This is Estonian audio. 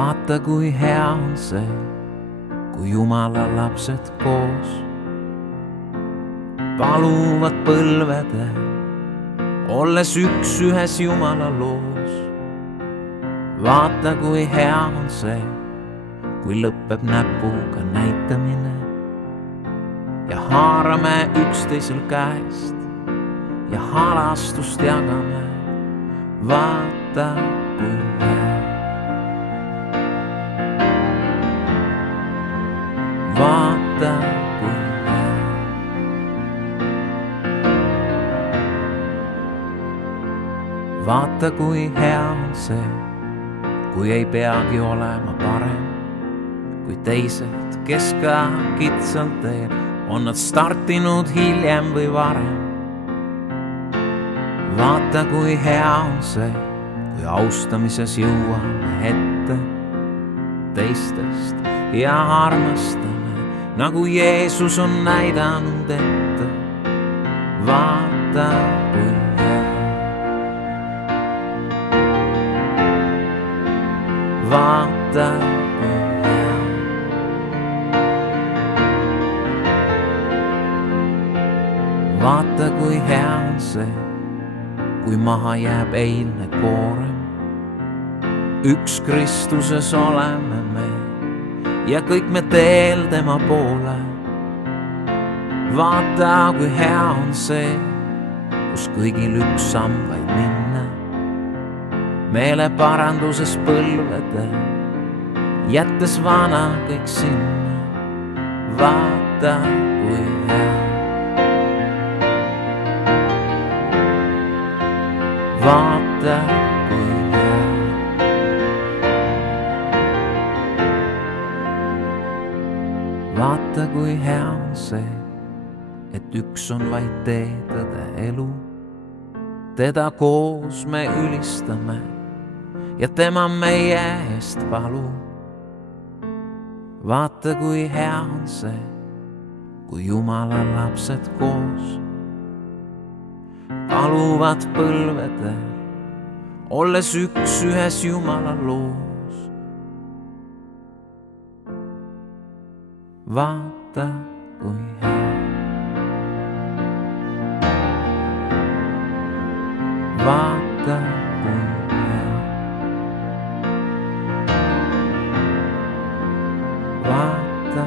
Vaata, kui hea on see, kui Jumala lapsed koos paluvad põlvedel, olles üks ühes Jumala loos. Vaata, kui hea on see, kui lõpeb näpuga näitamine ja haarame üksteisel käest ja halastust jagame. Vaata, kui hea. Vaata, kui hea. Vaata, kui hea on see, kui ei peagi olema parem kui teised, kes ka kitsal teel on nad startinud hiljem või varem. Vaata, kui hea on see, kui austamises jõuame ette teistest ja armastame, nagu Jeesus on näidanud ette. Vaata, kui hea. Vaata, kui hea. Vaata, kui hea on see, kui maha jääb eilne koorem. Üks Kristuses oleme me ja kõik me teel tema poole. Vaata, kui hea on see, kus kõigil üks samm vaid minna. Meeleparanduses põlvedel, jättes vana kõik sinna. Vaata, kui hea. Vaata, kui hea. Vaata, kui hea on see, et üks on vaid tee, tõde, elu. Teda koos me ülistame ja tema meie eest palub. Vaata, kui hea on see, kui Jumala lapsed koos paluvad põlvedel, olles üks ühes Jumala loos. Vaata, kui hea. Vaata, kui hea. Vaata,